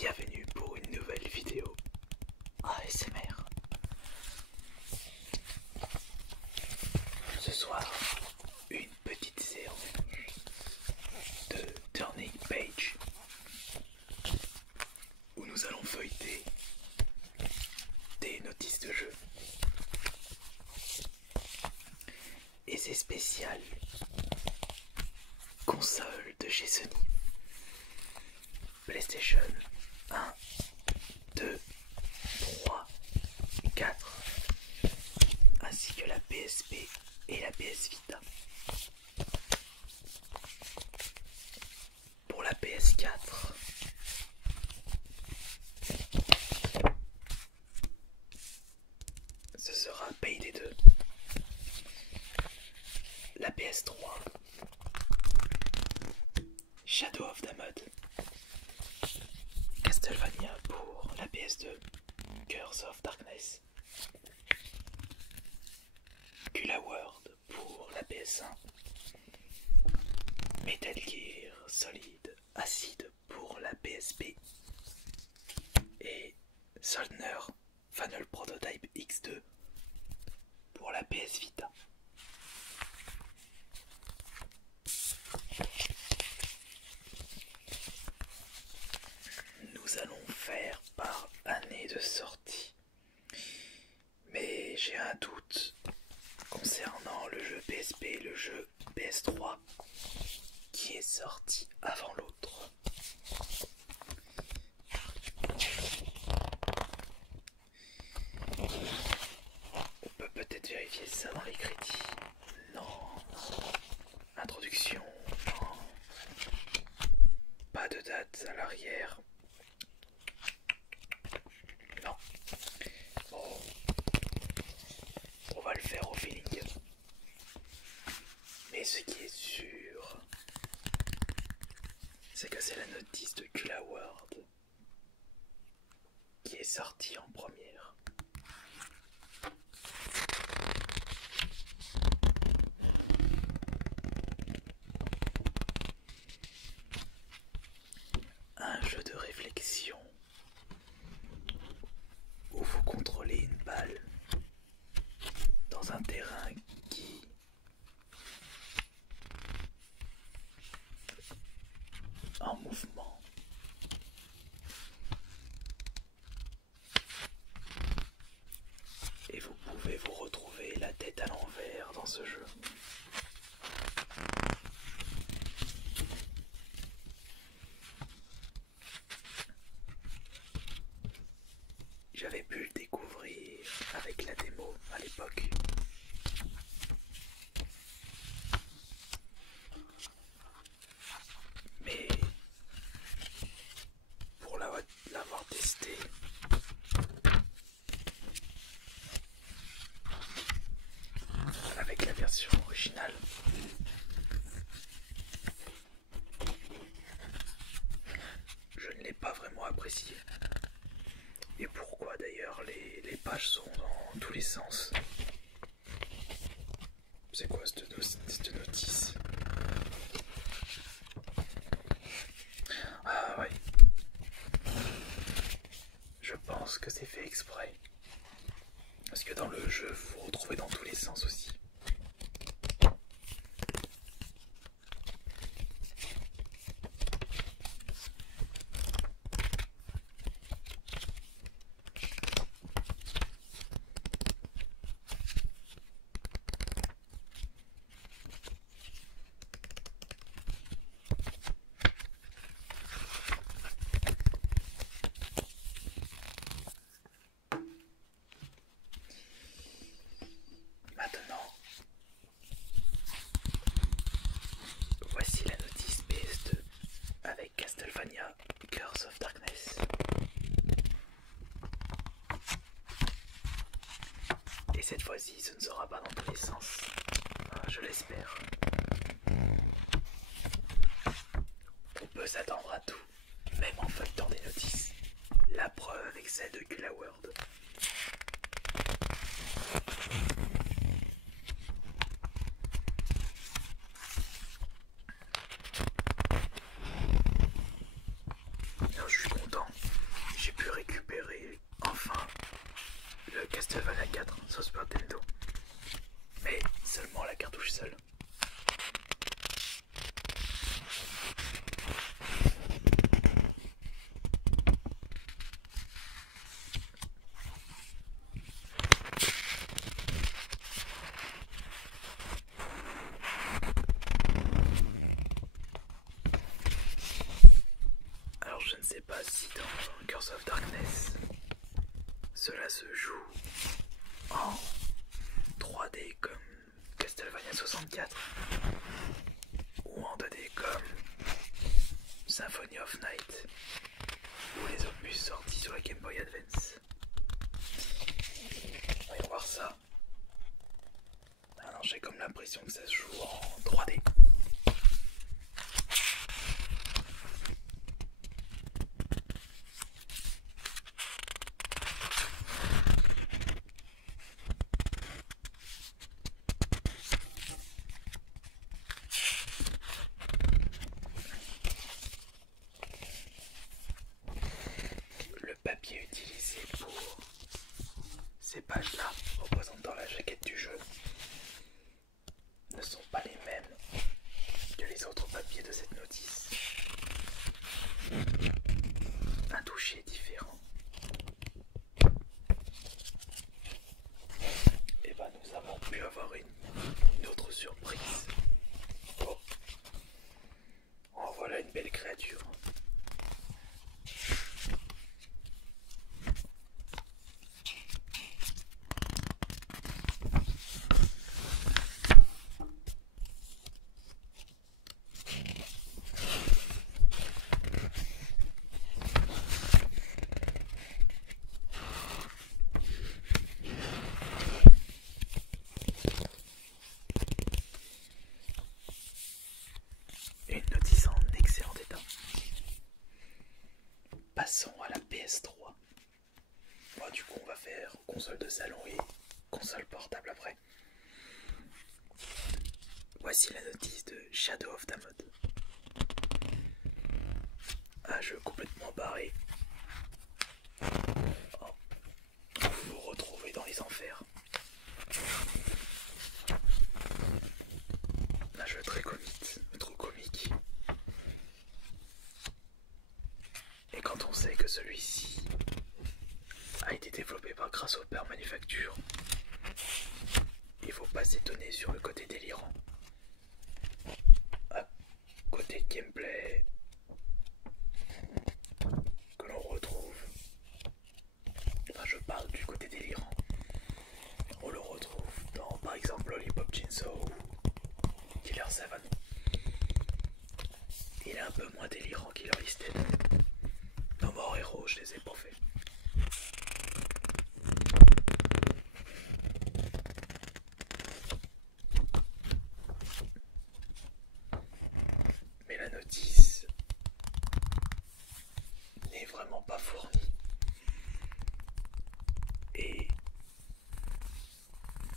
bienvenue pour une nouvelle vidéo ASMR. Ce soir, une petite séance de Turning Page où nous allons feuilleter des notices de jeu. Et c'est spécial console de chez Sony. PlayStation 1, 2, 3, 4, ainsi que la PSP et la PS Vita. Pour la PS4, ce sera Payday 2. La PS3, Shadow of Damod. Castlevania pour la PS2, Curse of Darkness. Kula World pour la PS1. Metal Gear Solid Acid pour la PSP. Et Soldner Final Prototype X2 pour la PS Vita. Nous allons faire par année de sortie. Mais j'ai un doute concernant le jeu PSP et le jeu PS3 qui est sorti avant l'autre. On peut peut-être vérifier ça dans les crédits. Non. Introduction. Non. Pas de date à l'arrière. Non. Bon. On va le faire au feeling. Mais ce qui est sûr, c'est que c'est la notice de Kula World qui est sortie en première. Un jeu de réflexion où vous contrôlez une balle dans un terrain qui en mouvement. Et vous pouvez vous retrouver la tête à l'envers dans ce jeu. J'avais pu le découvrir avec la démo à l'époque. Mais pour l'avoir testé, avec la version originale, je ne l'ai pas vraiment apprécié. Et pourquoi d'ailleurs les pages sont dans tous les sens? C'est quoi cette notice? Ah ouais. Je pense que c'est fait exprès. Parce que dans le jeu, vous vous retrouvez dans tous les sens aussi. Maintenant, voici la notice PS2 avec Castlevania Curse of Darkness. Et cette fois-ci, ce ne sera pas dans tous les sens. Je l'espère. On peut s'attendre à tout, même en feuilletant des notices. La preuve avec celle de Kula World. Alors, je suis content. ici dans Curse of Darkness, cela se joue en 3D comme Castlevania 64 ou en 2D comme Symphony of Night ou les opus sortis sur la Game Boy Advance. Voyons voir ça. Alors j'ai comme l'impression que ça se joue en 3D. Le papier utilisé pour ces pages-là représentant la jaquette du jeu ne sont pas les mêmes que les autres papiers de cette notice. Un toucher différent. Et ben nous avons pu avoir une autre surprise. Oh. Oh, voilà une belle créature. Une notice en excellent état. Passons à la PS3. Bon, du coup, on va faire console de salon et console portable après. Voici la notice de Shadow of Damod. Un jeu complètement barré. Oh. Vous vous retrouvez dans les enfers. Un jeu très comique, trop comique. Et quand on sait que celui-ci a été développé par Grasshopper Manufacture, il faut pas s'étonner sur le côté délirant. À côté gameplay que l'on retrouve, enfin je parle du côté délirant, on le retrouve dans par exemple Lollipop Chainsaw ou Killer 7. Il est un peu moins délirant Killer Listed. No More Heroes, je les ai pas fait. Mais la notice n'est vraiment pas fournie. Et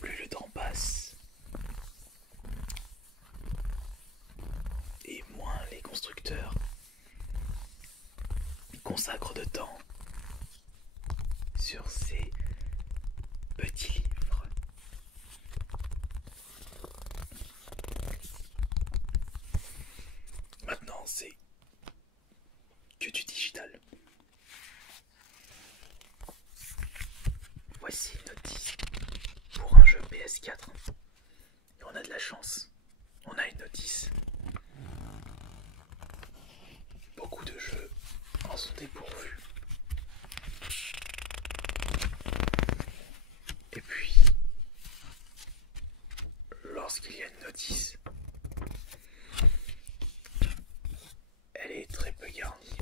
plus le temps passe, et moins les constructeurs consacrent de temps sur ces petits livres. Maintenant, c'est que du digital. Voici une notice pour un jeu PS4. Et on a de la chance. On a une notice. Beaucoup de jeux en sont dépourvus. Et puis, lorsqu'il y a une notice, elle est très peu garnie.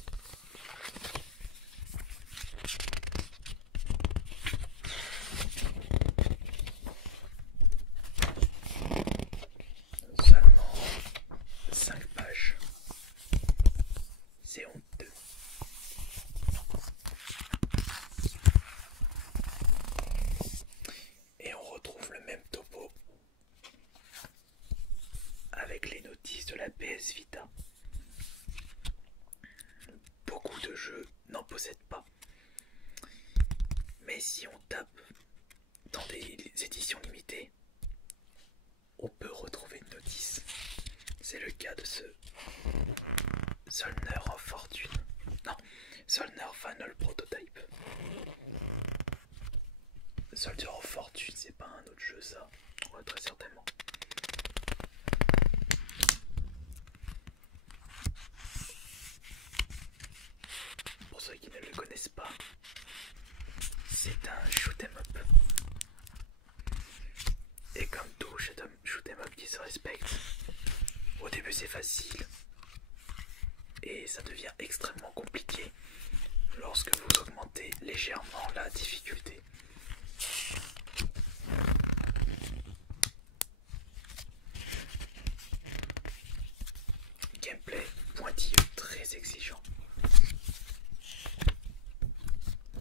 Seulement 5 pages. C'est honteux. Et on retrouve le même topo avec les notices de la PS Vita. Beaucoup de jeux n'en possèdent pas. Mais si on tape dans des éditions limitées, on peut retrouver une notice. C'est le cas de ce Soldier of Fortune. Non, Soldier Final Prototype. Soldier of Fortune, c'est pas un autre jeu ça. Ouais, très certainement. Pour ceux c'est facile et ça devient extrêmement compliqué lorsque vous augmentez légèrement la difficulté. Gameplay pointilleux, très exigeant.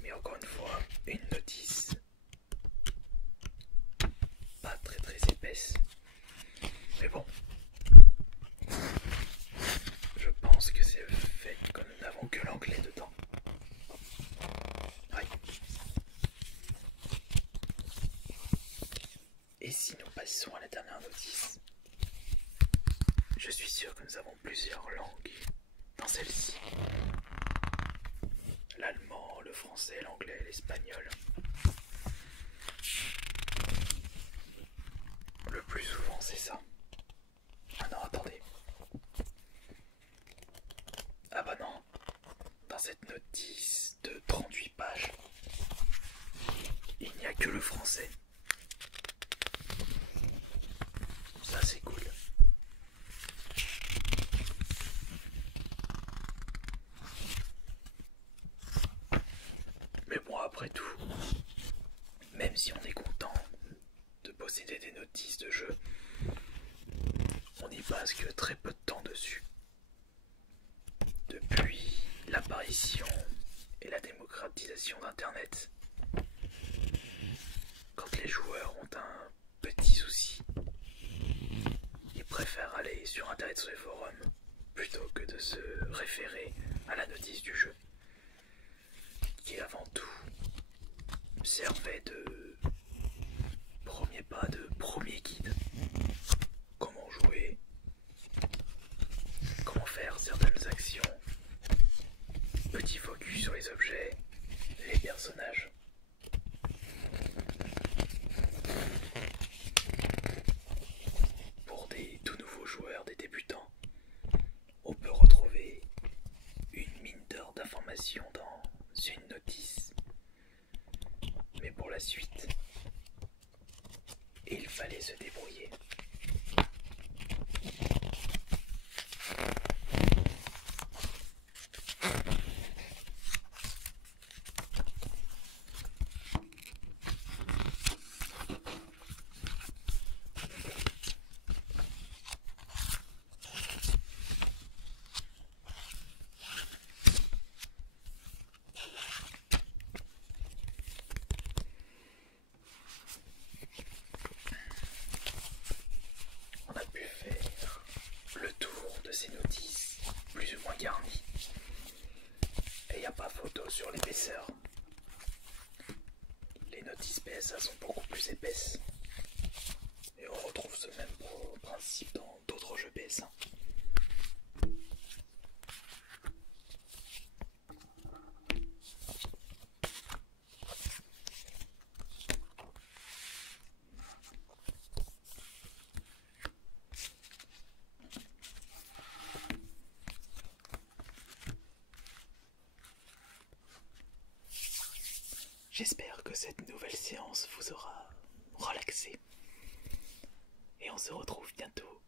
Mais encore une fois, une notice pas très épaisse. Mais bon, je pense que c'est le fait que nous n'avons que l'anglais dedans. Oui. Et si nous passons à la dernière notice, je suis sûr que nous avons plusieurs langues dans celle-ci. L'allemand, le français, l'anglais, l'espagnol. Le plus souvent c'est ça. Ah non, attendez. Ah bah non. Dans cette notice de 38 pages, il n'y a que le français. Ça c'est cool. Mais bon, après tout, même si on est content de posséder des notices de jeu, on n'y passe que très peu de temps dessus. Depuis l'apparition et la démocratisation d'Internet, quand les joueurs ont un petit souci, ils préfèrent aller sur Internet, sur les forums, plutôt que de se référer à la notice du jeu, qui avant tout servait de premier pas, de premier guide. Comment jouer, comment faire certaines actions, petit focus sur les objets, les personnages. Pour des tout nouveaux joueurs, des débutants, on peut retrouver une mine d'or d'informations dans une notice. Mais pour la suite, il fallait se débrouiller. On a pu faire le tour de ces notices plus ou moins garnies. Et il n'y a pas photo sur l'épaisseur. Les notices PSA sont beaucoup plus épaisses. Et on retrouve ce même principe dans d'autres jeux PS1. J'espère que cette nouvelle séance vous aura relaxé. Et on se retrouve bientôt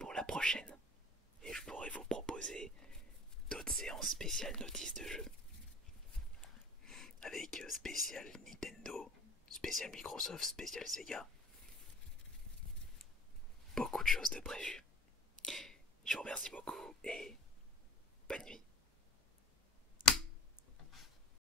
pour la prochaine. Et je pourrai vous proposer d'autres séances spéciales notices de jeu. Avec spécial Nintendo, spécial Microsoft, spécial Sega. Beaucoup de choses de prévues. Je vous remercie beaucoup et bonne nuit.